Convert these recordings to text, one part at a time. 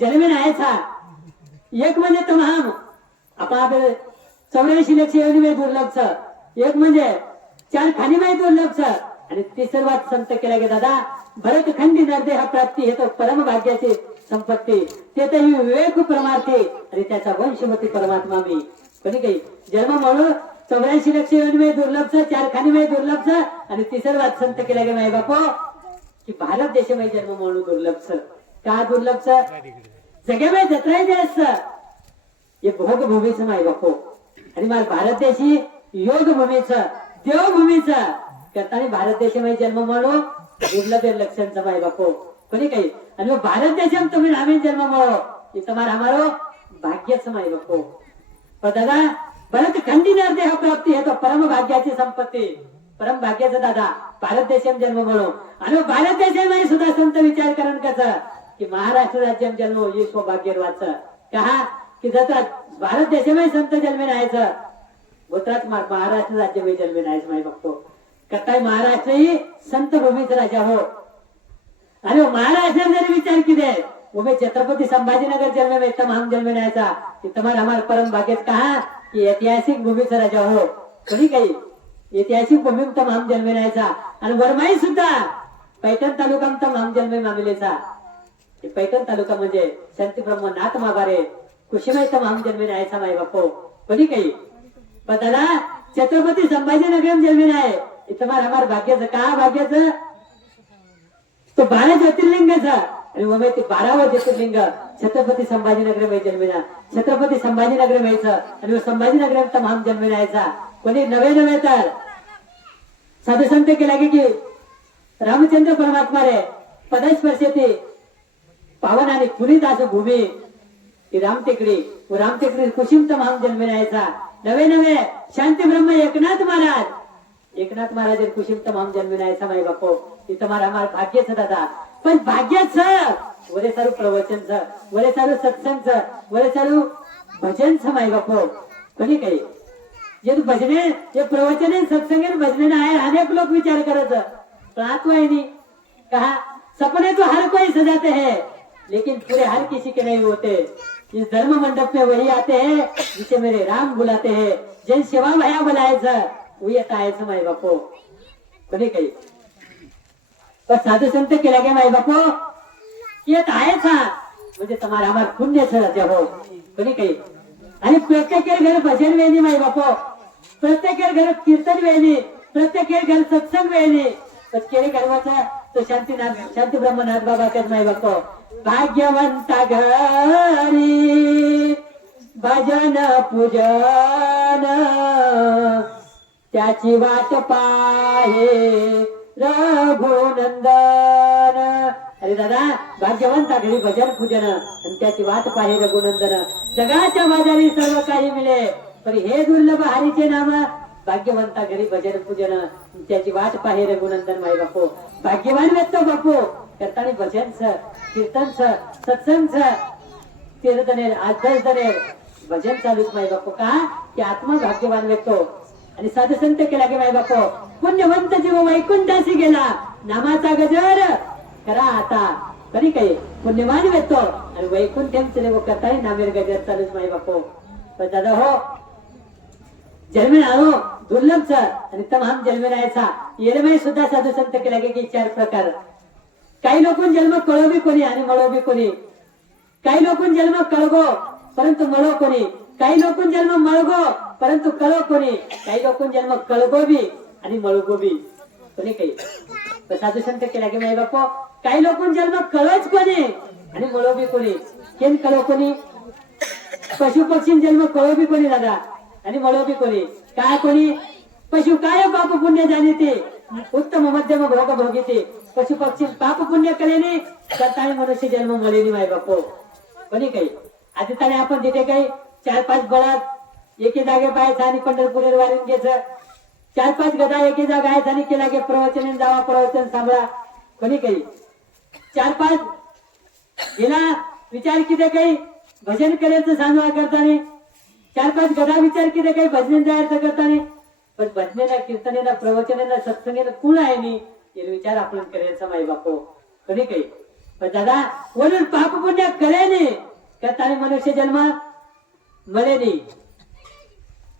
जन्मे नाहीचा एक म्हणजे तमाम आपण चौऱ्याऐंशी लक्ष योजने दुर्लक्ष. एक म्हणजे चार खाणीमाई दुर्लक्ष. आणि ते सर्वात संत केला गे दादा. भरत खंडी नरदेह प्राप्ती हे तो परम भाग्याची संपत्ती. ते तर विवेक परमार्थी. आणि त्याचा वंशमती परमात्मा मी. कोणी काही जन्म म्हणून चौऱ्याऐंशी लक्ष योजने दुर्लक्ष चार खाणीमाई दुर्लक्ष. आणि ते सर्वात संत केला गे माई बापो की भारत देशामध्ये जन्म म्हणून दुर्लक्ष. काय का दुर्लक्ष जगामध्ये जत्रा सर. हे भोग भोगभूमीचं माय बापो. आणि मला भारत देशी योग भूमीचं देवभूमीचं करताना भारत देशामध्ये जन्म म्हणू दुर्लभ लक्षणचं माय बापो. कोणी काही? आणि मग भारत देशात तुम्ही आम्ही जन्म म्हणो हे तुम्हाला हमारो भाग्यच माय बापो. पण दादा परत खंडीदार देह प्राप्ती हे तो परम भाग्याची संपत्ती. परम भाग्याचा दादा भारत देशात जन्म म्हणू आणि भारत देशामध्ये सुद्धा संत विचार करण कसं की महाराष्ट्र राज्यात जन्म हे सौभाग्यवाचं कहा? की जातात भारत देशामध्ये संत जन्मे राहायचं गुजरात महाराष्ट्र महाराष्ट्र राज्यामध्ये जन्मे नाहीच माहिती बघतो कथाय महाराष्ट्र ही संत भूमीच राजा हो. आणि महाराष्ट्र जरी विचार किती उभे छत्रपती संभाजीनगर जन्म में तमाम जन्म न्यायचा तुम्हाला हमार परम भाग्यत कहा? की ऐतिहासिक भूमीचा राजा हो. कोणी काही? ऐतिहासिक भूमी तमाम जन्म न्यायचा आणि वरमाई सुद्धा पैठण तालुका तमाम जन्म मामिलेचा हे पैठण तालुका म्हणजे शांती ब्रह्म नाथ माघारे कुशीमाई तमाम जन्म आहे माई बापो कोणी काही पण दादा छत्रपती संभाजीनगर जन्म आहे इथं मार हमार भाग्याचं का भाग्याचं तो बारा ज्योतिर्लिंगाचा आणि मग ते बारावं ज्योतिर्लिंग छत्रपती संभाजीनगरमध्ये जन्मिना छत्रपती संभाजीनगर व्हायचं आणि मग संभाजीनगर तमाम जन्मिनायचा कोणी नवे नवे तर साधू संत केला की रामचंद्र परमात्मा रे पदस्पर्शते पावन आणि पुनीत असं भूमी. ती रामटेकडी व रामटेकडी कुशिमत महाम जन्म न्यायचा नवे नवे शांती ब्रह्म एकनाथ महाराज. एकनाथ महाराज कुशिमत महाम जन्म न्यायचा माई बापो. ती तुम्हाला आम्हाला भाग्यच दादा. पण भाग्यच वरे सारू प्रवचनच वरे सारू सत्संगच वरे सारू भजनच माई बापो. कोणी काही? जे भजने जे प्रवचन सत्संग भजने आहे अनेक लोक विचार करत पण आत्मा कहा सपने तो हर कोई सजाते हैं. लेकिन पूरे हर किसी के नहीं होते। इस धर्म मंडप में वही आते हैं जिसे मेरे राम बुलाते हैं। जैन सेवा भया बोलायचं वही येता आहे माई बापो। कोणी काही। पण साधू संत केला गे माई बापो येत आहेच हा म्हणजे तुम्हाला आम्हाला पुण्य सर हो। कोणी काही। आणि प्रत्येक घर भजन वेणी माई बापो। प्रत्येक घर कीर्तन वेणी प्रत्येक घर सत्संग वेणी केळे गर्वाचा तो शांतीनाथ शांती ब्रह्मनाथ बाबा बाबाच्याच नाही बघतो भाग्यवंता घरी भजन पूजन त्याची वाट पाहे रघुनंदन. अरे दादा भाग्यवंता घरी भजन पूजन आणि त्याची वाट पाहे रघुनंदन. जगाच्या बाजारी सर्व काही मिळे पण हे दुर्लभ हरीचे नाम भाग्यवंता घरी भजन पूजन त्याची वाट पाहे रघुनंदन माई बापू. भाग्यवान व्यक्तो बापू. करताना भजन स कीर्तन स सत्संग स. तीर्थनेर आदर्शनेर भजन चालूच माई बापू का? की आत्मा भाग्यवान व्यक्तो हो. आणि साधू संत केला की माई बापू? पुण्यवंत जीव वैकुंठाशी गेला. नामाचा गजर. करा आता. कधी काही? पुण्यवान व्यक्तो हो. आणि वैकुंठ देव करताना नामेर गजर चालूच माई बापू. पण दादा हो जन्मे दुर्लभ दुर्लभच आणि तमाम जन्मे राहायचा येरमे सुद्धा साधू संत केला की चार प्रकार. काही लोक जन्म कळोबी कोणी आणि मळोबी कोणी. काही लोक जन्म कळगो परंतु मळो कोणी. काही लोक जन्म मळगो परंतु कळो कोणी. काही लोक जन्म कळगो बी आणि मळगो बी कोणी काही? साधू संत केला की माई बापो काही लोक जन्म कळोच कोणी आणि मळोबी कोणी. केन कळो कोणी? पशु पक्षी जन्म कळोबी कोणी दादा? आणि मळो कोणी. काय कोणी? पशु काय हो पाप पुण्य जाणीते? उत्तम मध्यम भोग भोगिते. पशु पक्षी पाप पुण्य केल्याने करताना मनुष्य जन्म मळेनी माय बापो. कोणी काही? आधी ताने आपण तिथे काही चार पाच बळात एके जागे पाहायचं आणि पंढरपूर वारून घ्यायचं चार पाच गदा एके जागा आहेत आणि केला गे प्रवचन जावा प्रवचन सांभाळा. कोणी काही? चार पाच? हिला विचार किती काही? भजन करायचं सांगवा करताना. चार पाच गदा विचार किती काही भजन जायचं करताना पण भजनेला कीर्तनेला प्रवचनेला सत्संगेला कुण आहे नी हे विचार आपण करायचा माई बापो कोणी काही पण दादा वरून पाप पुण्य करेने करताना मनुष्य जन्म મળે નહીં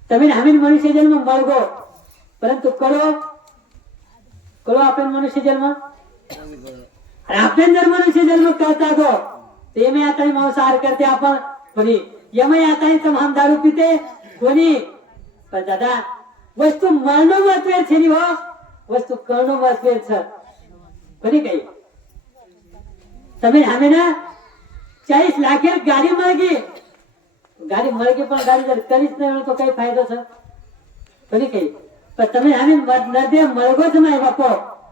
તમે આમીન મનુષ્ય જન્મ મળગો પરંતુ કળો કળો आपण मनुष्य जन्म आणि आपण जर मनुष्य जन्म करता गो ते मी आता मांसाहार करते आपण कोणी यमय आता है तमाम दारू पीते. कोणी? पण दादा वस्तु मानो मत वेर छे नी बस वस्तु कर्णो मत वेर छ ना? 40 लाख गाड़ी मळगी गाड़ी मळगी पण गाड़ी जर करिस नाही तो काही फायदा सर कोनी कही? पण तमी हमें मत न दे मरगोच नाही बापो.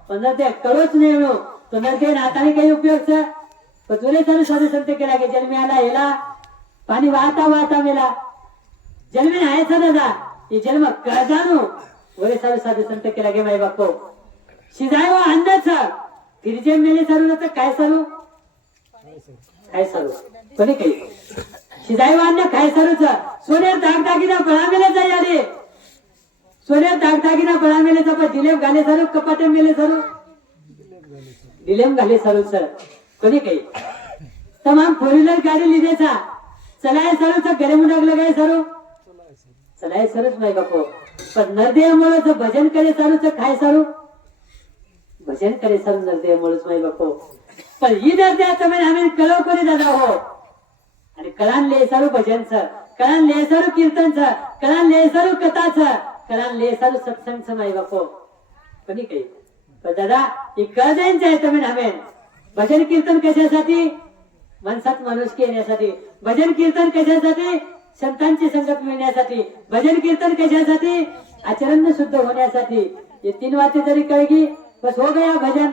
पण न दे नाही ने तो नरके नाता ने काही उपयोग छ पण जुरे सारे सारे संत केला की जन्म आला याला पाणी वाहता वाहता मेला. जन्मे आहे दादा. हे जन्म कळजानो वरे सारे साधू संत केला गे माई बापो. शिजाय व अंदाचा तिरजे मेले सारू ना काय सारू? काय सारू? कोणी काही? शिजाय व अन्न काय सारूच? सोन्यात दागदागिना बळा मेले जाई आले. सोन्यात दागदागिना बळा मेले जापा दिलेम घाले सारू कपाटे मेले सारू? दिलेम घाले सारू सर कोणी काही? तमाम फोर व्हीलर गाडी लिहिण्याचा चलाय सरूच गरम लागलं काय सर? चलाय सरूच नाही बापो. पण नरदेव मुळे भजन करे सारूच काय सर? भजन करे सर नरदेव मुळेच नाही बापो. पण ही नरदेवाचं म्हणजे आम्ही कलव करी दादा हो आणि कलान ले सर भजन सर कलान ले सर कीर्तन सर कलान ले सर कथा सर कलान ले सारू सत्संगचं नाही बापो. कोणी काही. पण दादा ही कळ जाईन आहे तुम्ही हवेन भजन कीर्तन कशासाठी? माणसात माणुसकी येण्यासाठी भजन कीर्तन कशासाठी? संतांची संगत मिळण्यासाठी. भजन कीर्तन कशासाठी? आचरण शुद्ध होण्यासाठी. हे तीन वाते जरी कळगी बस हो गया भजन.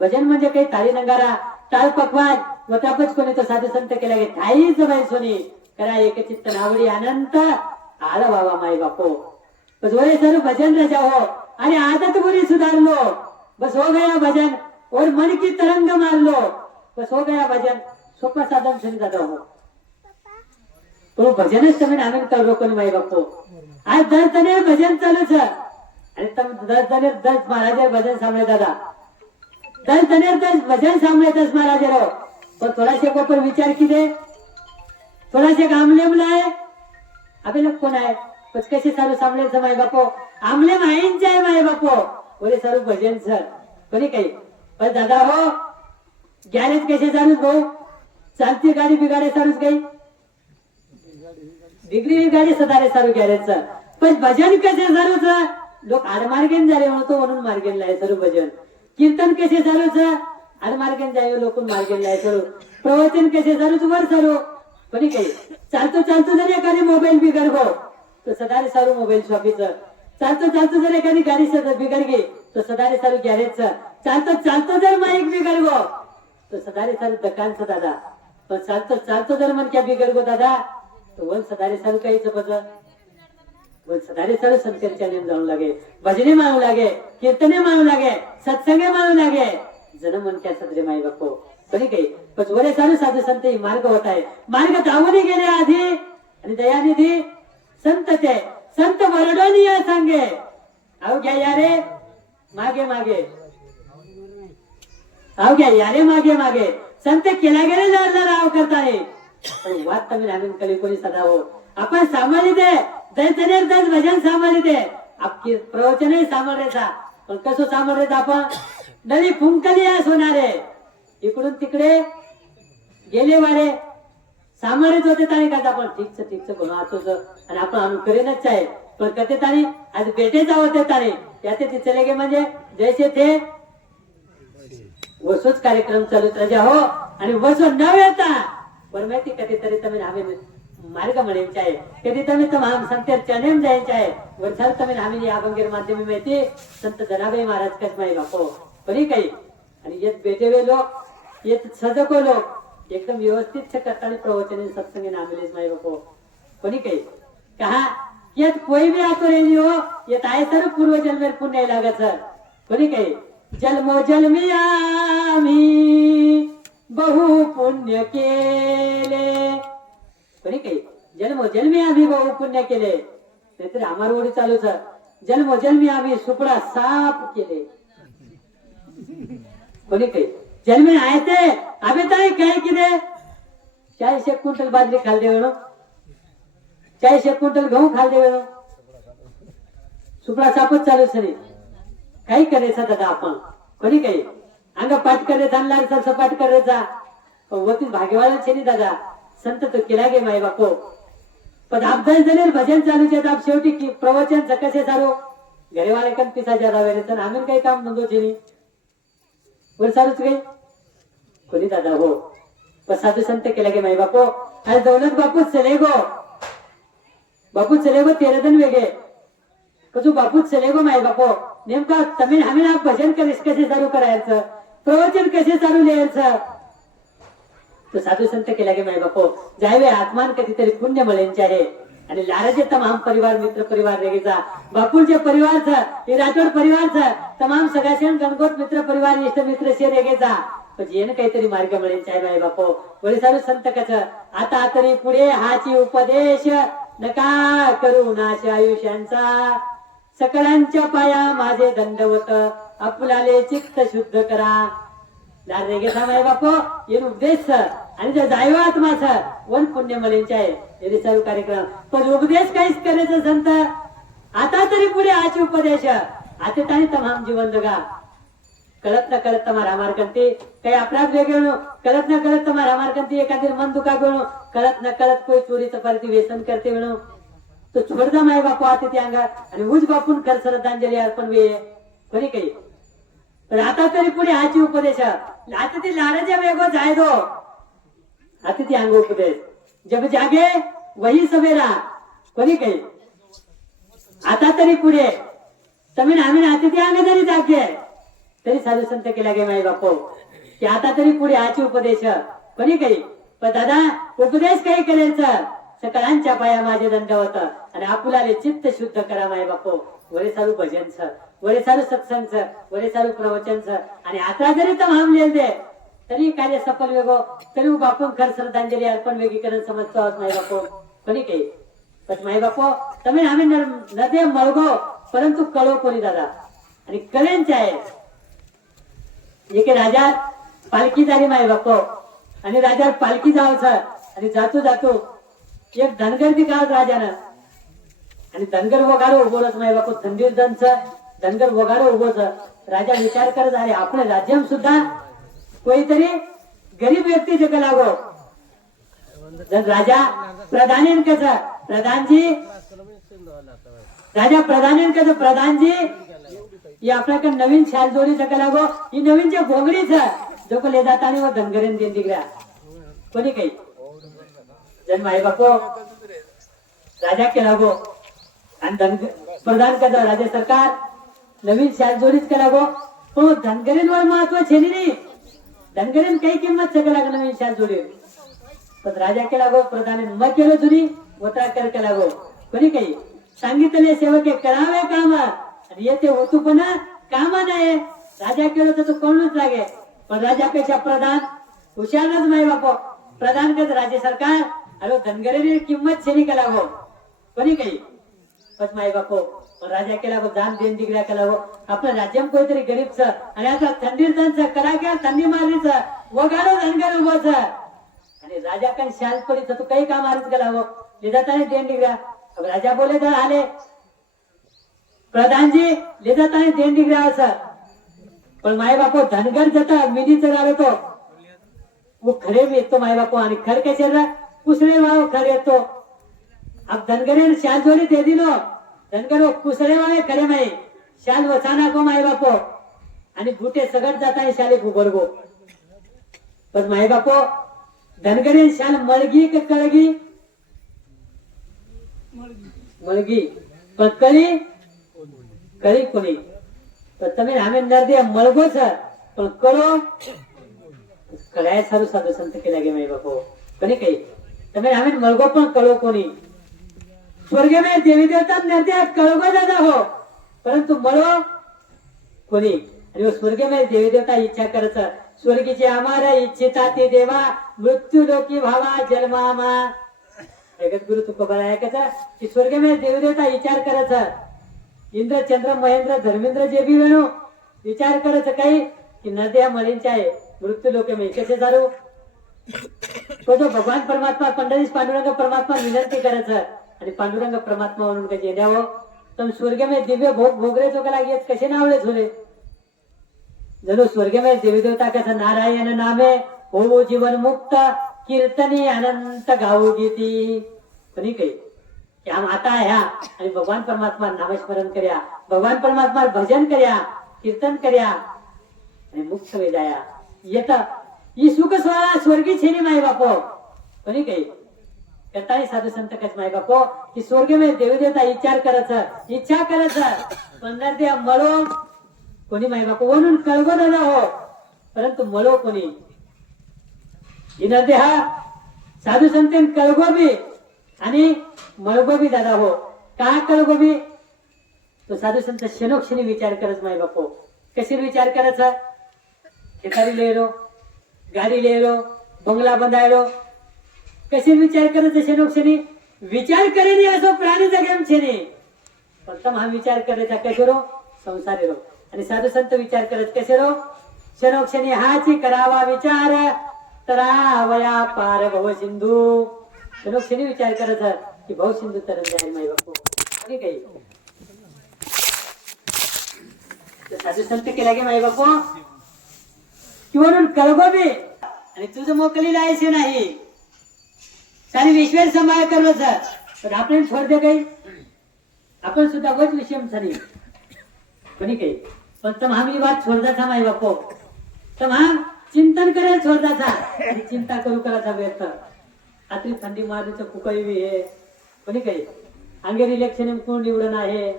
भजन म्हणजे काही ताळी नंगारा टाळ पकवान. व त्यापच कोणी तो साधू संत केला गे ठाई जमाई सोनी करा एक चित्त नावडी अनंत. आला बाबा माई बापो. बस वय सर भजन रजा हो. आणि आदत बुरी सुधारलो. बस हो गया भजन. और मन की तरंग मारलो. बस हो गया भजन सोपा साधन सुन दादा हो। तो भजनच तुम्ही आनंद तर रोकून माई बापू। आज दस जणे भजन चालू सर आणि दस जणे दस महाराजे भजन सांभाळे दादा। दस जणे दस भजन सांभाळे दस महाराज राव पण थोडाशे बापर विचार किती थोडाशे आमलेमला आहे आपल्याला कोण आहे? पण कसे सारू सांभाळायचं माय बापो? आमले आहेच आहे माय बापो। बोले सारू भजन सर। कोणी काही? पण दादा हो गॅरेज कसे चालूच भाऊ. चालती गाडी बिगाडे चालूच काही डिग्री गाडी सदारे सारू गॅरेजचं पण भजन कसे चालूच लोक आडमार्गेन झाले म्हणतो म्हणून मार्गेन लाय सरू भजन. कीर्तन कसे चालूच आडमार्गेन जावे लोक मार्गेन लाय सरू. प्रवचन कसे चालूच वर सरू. कोणी काही? चालतो चालतो जर एखादी मोबाईल बिघडगो हो. तर सदारे सारू मोबाईल शॉपीचं. चालतो चालतो जर एखादी गाडी सद बिघडगे तो सदारे सारू गॅरेजचं चालतो चालतो जर माईक बिघडगो हो. तो सदारे सारू दकानचं दादा. पण चालतो चालतो जर मन क्या बिघडगो दादा. तो वन सदारे सारू काहीच बघ वन सदारे सारू संतांच्या नेम जाऊ लागे. भजने मागू लागे कीर्तने मागू लागे सत्संगे मागू लागे. जन मन क्या सदरे माई बापो. बरी काही पण वरे सारू साधू संत मार्ग होत आहे. मार्ग धावून गेले आधी. आणि दयानिधी संत ते. संत वरडोनी सांगे. अहो घ्या या रे. मागे मागे. आव घ्या या रे मागे मागे. संत केला गेले लढला राव करताय. पण वाद तुम्ही आम्ही कली कोणी सदा हो आपण सांभाळी दे दैतनेर दस भजन सांभाळी दे आपकी प्रवचनही सांभाळायचा पण कसं सांभाळायचं आपण? नवी फुंकली आहे सोनारे. इकडून तिकडे गेले वारे. सामान्यच होते ताने का आपण? ठीकच ठीकच म्हणून आणि आपण अनुकरणच आहे. पण कथे ताने आज बेटे जावं ते ताने त्याचे ते गे म्हणजे जैसे ते वसोच कार्यक्रम चालत राजा हो. आणि वसो न येता. पण माहिती कधीतरी तुम्ही आम्ही मार्ग म्हणायचे आहे कधी तुम्ही तर आम संत चनेम जायचे आहे वर्षाल तुम्ही आम्ही या अभंगीर माध्यमी माहिती. संत जनाबाई महाराज कस माही बापो? बरी काही? आणि येत बेटेवे लोक येत सजको लोक. एकदम व्यवस्थित करताना प्रवचन सत्संगी नामिलेच माही बापो. कोणी काही? कहा? येत कोई भी आतो रेली हो. येत आहे सर पूर्व जन्मेर पुण्य लागत सर कोणी काही? जन्मो जन्मी आम्ही बहु पुण्य केले. कोणी काही जन्मो जन्मी आम्ही बहु पुण्य केले. नाहीतर आम्हाला ओढी चालूच जन्मो जन्मी आम्ही सुपडा साप केले. कोणी काही जन्मी आहे ते. आम्ही ताई काय किरे चाळीस एक क्विंटल बाजरी खाल्ली दे वेळो चाळीस एक क्विंटल गहू खाल दे वेळो सुपडा सापच चालू सरी काही करायचा दादा आपण? कोणी काही? अंग पाठ करायचा आणला तसं पाठ करायचा वतीत भाग्यवाला छेनी दादा. संत तो केला गे माई बापो. पण अब्दल झाले भजन चालू जे आप शेवटी की प्रवचन कसे चालू घरेवाले कन पिसा ज्यादा तर आम्ही काही काम नंदो चिनी वर चालूच काही? कोणी दादा हो? पण साधू संत केला गे माई बापो. आज दौलत बापू चले गो. बापू चले गो तेरे दिन वेगळे कजू बापूच चले गो माय बापो. नेमका तमिळ आम्ही भजन कसे चालू करायचं? प्रवचन कसे चालू लिहायचं? तो साधू संत केला की माय बापो जायवे आत्मान कधीतरी पुण्य मळेंचे आहे आणि लाराचे तमाम परिवार मित्र परिवार रेगेचा बापूंचे परिवारचा हे राठोड परिवारचा तमाम सगळ्याशेण गणगोत मित्र परिवार इष्ट मित्र शे रेगेचा पण येणं काहीतरी मार्ग मिळेल आहे माय बापो. वळी साधू संत कच आता तरी पुढे हाची उपदेश नका करू नाश आयुष्यांचा. सकळांच्या पाया माझे दंडवत आपल्याले चित्त शुद्ध करा. माय बापो. येन उपदेश सर. आणि जर जायव आत्मा सर. वन पुण्य मलेंचे आहे सर्व कार्यक्रम. पण उपदेश काहीच करायचं संत. आता तरी पुढे आचे उपदेश. आता ताने तमाम जीवन जगा. कळत ना कळत तमा रामार कंती. काही अपराध वेगळे कळत ना कळत तमा रामार कंती. एखादी मन दुखा घेऊन कळत ना कळत कोई चोरीचं परती व्यसन करते म्हणून. तो छोडदा माय बापू आते ते अंगा आणि उज बापून कर श्रद्धांजली अर्पण वे कोणी काही? पण आता तरी पुढे आची उपदेश. आता ते लाडाच्या वेगो जाय दो आता ते अंग उपदेश. जब जागे वही सवेरा. कोणी काही? आता तरी पुढे. तुम्ही आम्ही आता ते अंग तरी जागे तरी साधू संत केला गे माई बापू. की आता तरी पुढे आची उपदेश. कोणी काही? पण दादा उपदेश काही करायचं सकळांच्या पाया माझे दंड दंडवत. आणि आपुलाले चित्त शुद्ध करा माय बापो. वरे चालू सर वरे चालू सर वरे चालू सर. आणि आता जरी तमाम लिहिल दे तरी कार्य सफल वेगो. तरी बापून खर श्रद्धांजली अर्पण वेगीकरण समजतो आहोत माय बापो. कोणी काही? पण माय बापो તમે आम्ही नदे मळगो परंतु कळो कोणी दादा? आणि कळेंचे आहे. एके राजा पालखी झाली माय बापो. आणि राजा पालखी जावच आणि जातो जातो. एक धनगर्दी बी राजानं. आणि धनगर वगार उभोरच माय बापू थंडीर दनच धनगर वगार उभोच राजा विचार करत अरे आपलं राज्यम सुद्धा कोणीतरी गरीब व्यक्ती जग लागो. जर राजा प्रधानेन कस प्रधानजी राजा प्रधानेन कस प्रधानजी ही आपल्याकडे नवीन शाल जोडी जग लागो. ही नवीन जे भोगडीच जो ले जाता आणि व धनगरेन देन दिगऱ्या कोणी काही? जन्म आहे बापो. राजा केला गो. आणि धनग प्रधान कदा राज्य सरकार. नवीन शाल जोडीच केला गो. हो, पण धनगरींवर महत्त्व छेनी नाही धनगरीन काही किंमत सगळं लागलं नवीन शाल जोडी. पण राजा केला गो प्रधान मग केलं जुनी वत्रा कर केला गो. कोणी काही सांगितले सेवक हे करावे काम. आणि येते होतो पण काम नाही. राजा केलं तर तो कोणच लागे. पण राजापेक्षा प्रधान हुशारच नाही बापो. प्रधान कच राज्य सरकार. अरे धनगरीने किंमत छेनी केला गो. कोणी काही पण माय बापो राजा केला गो जान देन दिगड्या केला गो आपलं राज्यम कोणतरी गरीबच आणि आता थंडीर त्यांचं करा घ्या थंडी मारलीच वगाडो धनगर उभोच. आणि राजा काही शाल पडीच तू काही काम आरच गेला हो. लिजाताने देण डिग्र्या अब राजा बोले तर आले. प्रधानजी लिजाताने देन डिग्र्या असं. पण माय बापो धनगर जाता मिनीच गाव तो वो खरे मी येतो माय बापो आणि खर कशाला कुसळे वाव खर येतो. अब धनगरे शाल जोडी ते दिलो धनगर वो कुसळे वावे खरे माय शाल वचाना को माय बापो आणि भूते सगट जाता शाले भूगोलगो पण माय बापो धनगरे शाल मळगी का कळगी मळगी पण कळी कळी कोणी तर તમે આમે નરદે મળગો છે પણ કરો કળાય સારું સાધુ સંત કે લાગે મેં બાપો કોની કઈ તમે આમે મળગો પણ કળો કોની स्वर्ग में देवी देवता नरते हैं दादा हो। परंतु मरो कोणी? आणि स्वर्ग में देवी देवता इच्छा करायचं स्वर्गीची आम्हाला इच्छिता ते देवा मृत्यू लोकी भावा जन्मामा एकच गुरु तुकोबा ऐकायचा की स्वर्ग में देवी देवता विचार करत इंद्र चंद्र महेंद्र धर्मेंद्र जे बी वेणू विचार करायचं काही की नद्या मलींच्या आहे मृत्यू लोके में कसे झालो तो जो भगवान परमात्मा पंढरीस पांडुरंग परमात्मा विनंती सर आणि पांडुरंग परमात्मा म्हणून कधी येण्यावं? तर स्वर्गमय दिव्य भोग भोगरे तो कला येत कसे नावले झुले? जणू स्वर्गमय देवी देवता कसं नारायण नामे हो जीवन मुक्त कीर्तनी अनंत गाऊ गीती. कोणी काही? की आम आता ह्या आणि भगवान परमात्मा नामस्मरण कर्या भगवान परमात्मा भजन कर्या कीर्तन कर्या आणि मुक्त वेदाया येत. ही सुख स्वर्गी छेनी माय बापो कोणी काही? करताय साधू संत कच माय बापो की स्वर्गमय देवी देता विचार करायचं इच्छा करायचं पंधरा ते मळो. कोणी माय बापो म्हणून कळगो दादा हो. परंतु मळो कोणी. इनते हा साधू संतेन कळगो बी आणि मळगो बी दादा हो. का कळगो बी तो साधू संत क्षणोक्षणी विचार करत माय बापो. कशी विचार करायचा शेतारी लिहिलो गाडी लिहिलो बंगला बंधायलो. कशी विचार करत क्षणोक्षणी विचार करेनी असो प्राणी जगेम छेने प्रथम हा विचार करायचा कसे रो संसारी रो आणि साधू संत विचार करत कसे रो? क्षणोक्षणी हाची करावा विचार. तरावया पार भव सिंधू. क्षणोक्षणी विचार करत की भाऊ सिंधू तरंग जाईल माई बापू. आणि काही. साधू संत केला गे माई बापू? की म्हणून कळगो आणि तुझं मोकली जायचे नाही. सारी विश्वेर समाय करलो पण आपण छोड दे काही? आपण सुद्धा वच विषय सरी कोणी काही? पण तम मी बात छोडदाचा माई बापो. तर हा चिंतन करेल छोडदाचा था चिंता करू करायचा व्यर्थ रात्री थंडी मारलीचं कुकळी बी हे कोणी काही? अंगेर इलेक्शन कोण निवडून आहे?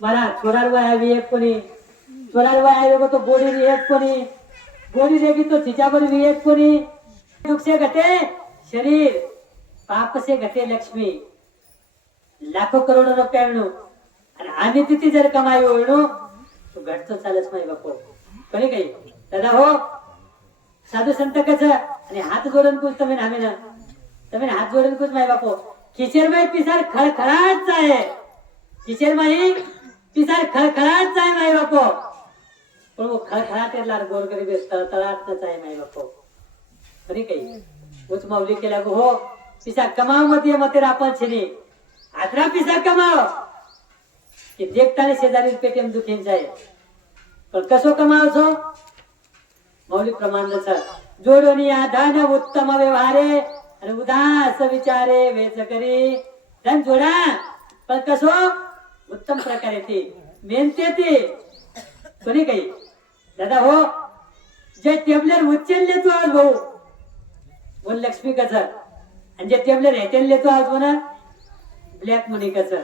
मला छोडार वया बी एक कोणी? छोडार वया बी तो बोडी एक कोणी? बोडी रेगी तो तिच्यावर एक कोणी? दुःख घटे. शरीर पाप से घटे लक्ष्मी. लाखो करोड रुपयाणू आणि. आम्ही तिथे जर कमाई ओळणू तो घटतो चालच नाही बापो. कोणी काही? दादा हो. साधू संत कस? आणि हात जोडून कुछ तुम्ही आम्ही ना? तुम्ही हात जोडून कुछ माय बापो? किशोर माई पिसार खळखळाच आहे. किशोर माई पिसार खळखळाच आहे माय बापो. पण वो खळखळाट येणार गोरगरीब तळतळाटच आहे माय बापो. कोणी काही? उच माऊली केला गो हो. पिसा कमावमध्ये मते आपण छेने. आदरा पिसा कमाव. की देखताने शेजारी पेटीएम दुखेंचा जाय. पण कसो कमाव कमावसो मौलिक प्रमाण जोडोनी धन उत्तम व्यवहारे. आणि उदास विचारे वेच करी. धन जोडा. पण कसो? उत्तम प्रकारे ते. मेहनते ते. कोणी काही? दादा हो. जे टेबलर उच्चलले तू वन लक्ष्मी कसर आणि जे तेमले रेटेन लेतो आज म्हणा? ब्लॅक मनी कसर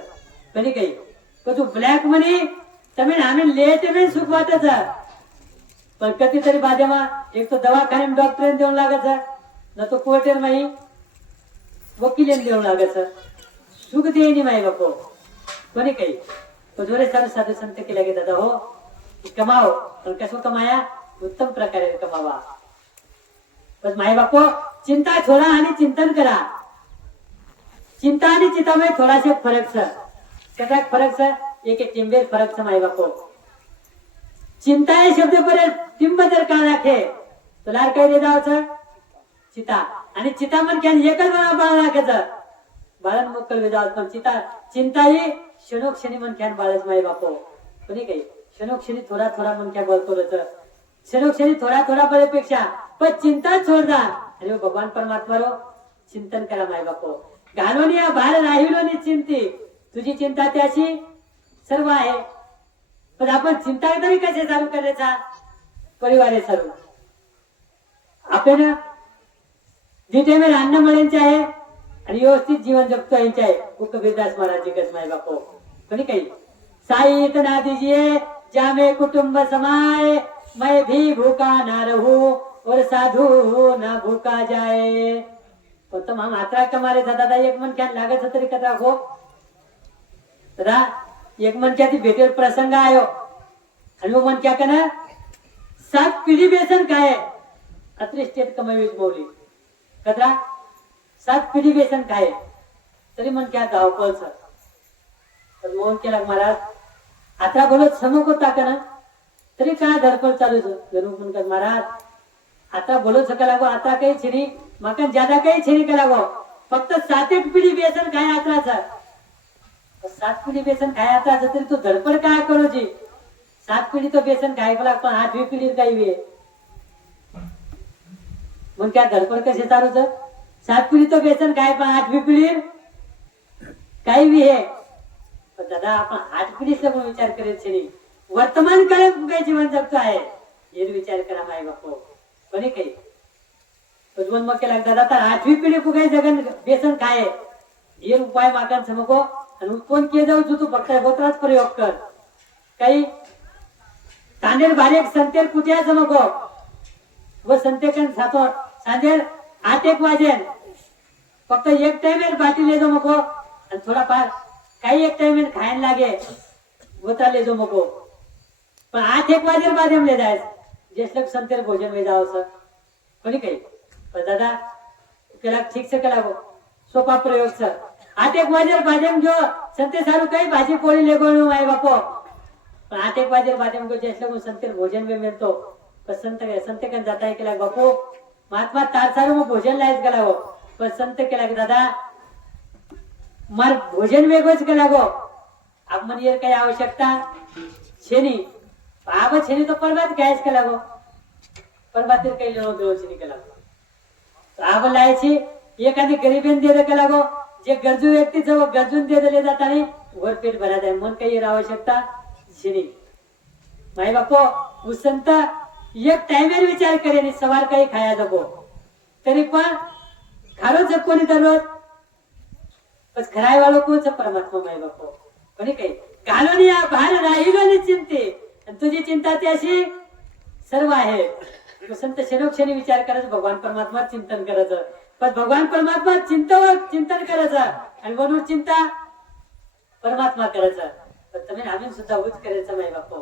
कधी काही? पण तू ब्लॅक मनी तमेन आम्ही ले मी सुख वाटत पण कधीतरी बाजेमा एक तो दवाखान्यात डॉक्टर देऊन लागत ना तो कोर्टेन माही वकील देऊन लागत सुख देईनी माही बापो. कोणी काही? तो जोरे सारे साधू संत केला गे दादा हो? कमाव. पण कसं कमाया उत्तम प्रकारे कमावा. पण माय बापो चिंता छोडा आणि चिंतन करा. चिंता आणि चितामध्ये थोडासा फरक सर. कसा फरक सर. एक एक टिंबेर फरक सर माई बापो चिंता हे शब्द परत टिंब जर का राखे तुला काय दे जाव सर? चिता. आणि चिता मन क्या एकच म्हणा बाळा राखायचं बाळन मुक्कल जावत पण चिता चिंता ही क्षणोक्षणी मन ख्यान बाळच माई बापो कोणी काही क्षणोक्षणी थोडा थोडा मन बोलतो क्षणोक्षणी थोडा थोडा बरेपेक्षा पण चिंता छोडदा आणि भगवान परमात्मा रो चिंतन करा माय बापो. घालून या बाहेर राहिलो नि चिंती. तुझी चिंता त्याची सर्व आहे. पण आपण चिंता तरी कसे चालू करायचा? परिवार आहे सर्व. आपण जिथे मी अन्न मळ्यांचे आहे आणि व्यवस्थित जीवन जगतो यांचे आहे. वो कबीरदास महाराज जिकस माय बापो? कोणी काही? साई इतना दीजिए जामे कुटुंब समाय. मैं भी भूखा ना रहू. और साधु ना भूखा जाए। तो तमाम हम आत्रा कमारे था दादा एक मन क्या लागत तरी कदा हो दादा एक मन क्या ती भेटेल प्रसंग आयो? आणि वो मन क्या कना सात पिढी बेसन काय अत्री स्टेट कमावीच बोली। कदरा सात पिढी बेसन काय तरी मन क्या धावपळ सर। तर मोहन केला महाराज आता बोलत समोर होता का ना। तरी काय धडपड चालू जणू म्हणतात महाराज। आता बोलो सका लागो आता काही छिरी मका ज्यादा काही छिरी का लागो? फक्त सात एक पिढी बेसन खाय आता सात पिढी बेसन खाय आता तरी तू धडपड काय करू जी? सात पिढी तो बेसन खाय पण पण आठवी पिढी काही वे. मग काय धडपड कसे चालू सर सात पिढी तो बेसन खाय पण आठवी पिढी काही बी हे. पण दादा आपण आठ पिढीचा पण विचार करेल छे वर्तमान काळात काय जीवन जगतो आहे? हे विचार करा माय बापू बने काही. उज्वल मग केला. दादा तर आठवी पिढी कुठे जगन बेसन खाय. हे उपाय माकान समको. आणि उत्पन्न के जाऊ तू फक्त होत्राच प्रयोग कर. काही तांडेर बारीक संतेर कुठे समको? व संतेकन सातो सांजेर आठ एक वाजेन. फक्त एक टाइम बाटी ले जो मको आणि थोडाफार काही एक टाइम खायला लागे. होता ले जो मको पण आठ एक वाजेर बाद ले जाय जेस संतेर भोजन में जाओ सर। कोणी काही? पण दादा केला ठीक से केला गो सोपा प्रयोग सर। आठ एक वाजेर बाजेम जो संते सारू काही भाजी पोळी लेगोणू माय बापो। पण आठ एक वाजेर बाजेम गो जेस लोक संतेर भोजन में मिळतो। पण संत संत कन जाता है केला बापू। महात्मा तार सारू मग भोजन लायच गेला हो पण संत केला की दादा मार भोजन वेगळंच केला गो। आपण ये काही आवश्यकता? शेनी आब छेनी तो परबात गॅस केला गो परबातीर काही लेणो देव छेनी केला गो आब लायची एखादी गरीबीन दे केला गो जे गरजू व्यक्ती जवळ गरजून दे दिले जात आणि वर पेट भरात आहे मन काही येर आवश्यकता शेनी माई बापो उसंत एक टाइमेर विचार करे आणि सवार काही खाया जगो तरी पण खारो जग कोणी दररोज बस खराय वालो कोच परमात्मा माय बापो। कोणी काही घालून या भार राहिलो नि चिंते। आणि तुझी चिंता ती अशी सर्व आहे. तू संत शनोक्षणी विचार करायचं भगवान परमात्मा चिंतन करायचं. पण भगवान परमात्मा चिंतन चिंतन करायचं. आणि म्हणून चिंता परमात्मा करायचा. पण तुम्ही आम्ही सुद्धा उच करायचं माय बापो.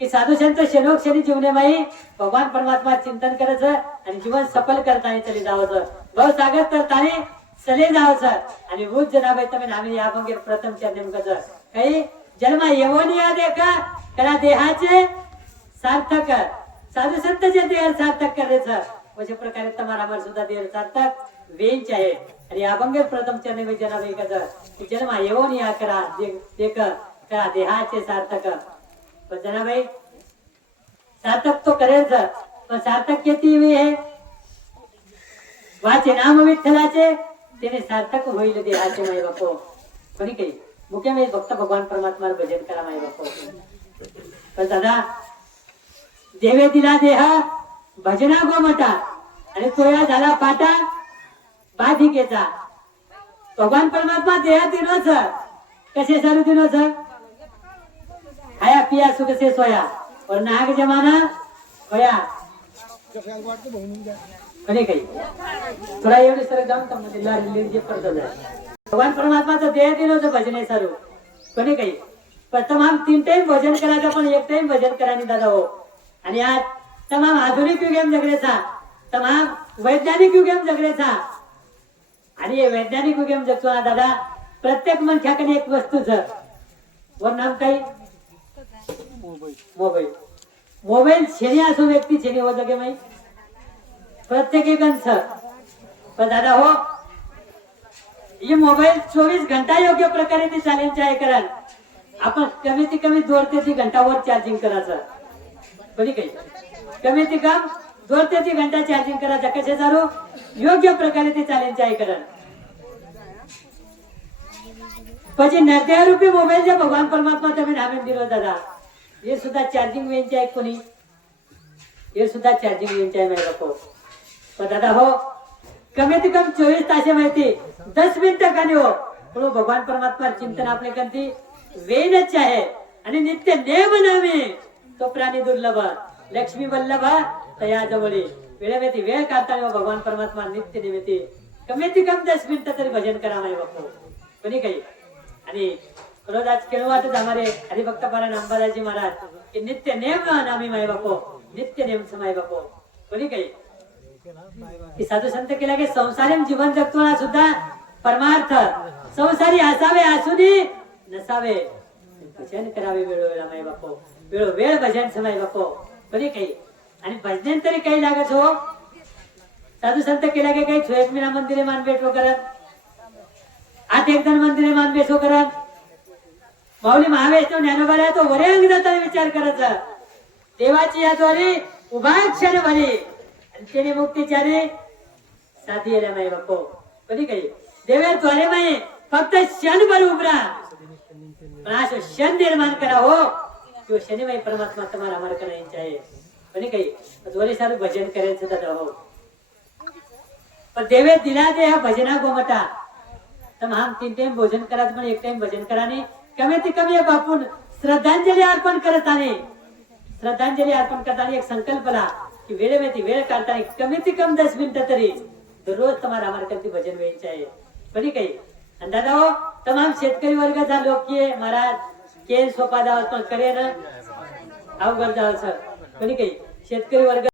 की साधू संत शनोक्षणी जीवने माई भगवान परमात्मा चिंतन करायचं आणि जीवन सफल करताना चली जावचं भाऊ सागर करताना चले जावचं आणि रोज जनाबाई तुम्ही आम्ही या भंगेर प्रथम चरण काही जन्म येऊन या देखा त्याला करा देहाचे सार्थक साधू साधू संतचे देह सार्थक करायचं अशा प्रकारे तमारावर सुद्धा देह सार्थक वेंच आहे. आणि अभंग प्रथम चरण में जनाबाई कसं येऊन या करा दे करा. देहाचे सार्थक? पण जनाबाई सार्थक तो करेल सर पण सार्थक किती वे आहे? वाचे नाम विठ्ठलाचे त्याने सार्थक होईल देहाचे माई बापो कोणी काही? मुख्य म्हणजे भगवान परमात्मा भजन करा माई बापो तर दादा देवे दिला देह भजना गोमता आणि तोया झाला पाटा बाधिकेचा. भगवान परमात्मा देह दिनो सर. कसे सारू दिनो सर? खाया पिया सुख से सोया. और नाग जमाना होया. कधी काही. थोडा एवढे सर जाऊन का मध्ये लाल जे पडत भगवान परमात्माचं देह दिलं होतं भजने आहे सारू कोणी काही. पण तमाम तीन टाइम भजन करायचं पण एक टाइम भजन करायला दादा हो. आणि आज तमाम आधुनिक युगेम जगण्याचा तमाम वैज्ञानिक युगेम जगण्याचा. आणि हे वैज्ञानिक युगेम जगतो ना दादा प्रत्येक मनशाकडे एक वस्तूच. वर नाम काही मोबाईल. मोबाईल. छेनी असो व्यक्ती छेनी हो जगे माही प्रत्येक एकंच पण दादा हो हे मोबाईल चोवीस घंटा योग्य प्रकारे ते चालेल आहे कराल आपण कमी ते कमी दोन ते तीन घंटा वर चार्जिंग करायचं. बरी काही कमी ते कम दोन ते तीन घंटा चार्जिंग करायचं. कसे चालो योग्य प्रकारे ते चॅलेंज आहे कर पण म्हणजे नद्या रुपी मोबाईल जे भगवान परमात्मा तुम्ही नामे दिलं दादा हे सुद्धा चार्जिंग वेनचे आहे कोणी? हे सुद्धा चार्जिंग वेनचे आहे माहिती हो पण दादा हो कमीत कमी चोवीस तासे माहिती. दस मिनिट का नाही हो? पण भगवान परमात्मा चिंतन आपले कधी वेदच आहे. आणि नित्य नेम नामे तो प्राणी दुर्लभ. लक्ष्मी वल्लभ तया जवळी. वेळ काढताना भगवान परमात्मा नित्य निमित्ती कमीत कम दस मिनिटं तरी भजन करा माझ्या बापू. कोणी काही? आणि रोज आज केळवातच आम्हारे हरिभक्त पारायण अंबादाजी महाराज की नित्य नेम नामी माय बापो. नित्य नेम माय बापो. कोणी काही? की साधू संत केला की संसारी जीवन जगतो सुद्धा? परमार्थ. संसारी असावे असूनी नसावे भजन करावे वेळोवेळा माई बापो वेळो वेळ भजन समाय बापो कधी काही. आणि भजन तरी काही लागत हो. साधू संत केला की काही छोएक मीना मंदिरे मान भेट हो करत. आठ एकदा मंदिरे मान बेसो हो करत. माऊली महावेश तो ज्ञानोबाला तो वरे अंग जाताना विचार करायचा देवाची या द्वारे उभा क्षण भरे. आणि त्याने मुक्तीचारे साधी येल्या माई बापो कधी काही. देवे द्वारे माई फक्त क्षण भर उभरा. पण असं क्षण निर्माण करा हो. किंवा शनिबाई परमात्मा तुम्हाला अमर करायचे आहे. म्हणे काही द्वारे सारं भजन करायचं दादा हो. पण देवे दिला ते ह्या भजना गोमटा. तर हम तीन टाइम भोजन करायचं पण एक टाइम भजन कराने कमी ते कमी आहे बापून. श्रद्धांजली अर्पण करत आणि श्रद्धांजली अर्पण करताना एक संकल्पना की वेळेमध्ये वेळ काढताना कमी कम दस मिनिटं तरी दररोज तुम्हाला अमरकंती भजन व्हायचे आहे. पण काही आणि दादा हो तमाम शेतकरी वर्ग झालो की महाराज. के सोपा जावं पण करे ना अवघड जावं सर. कोणी काही? शेतकरी वर्ग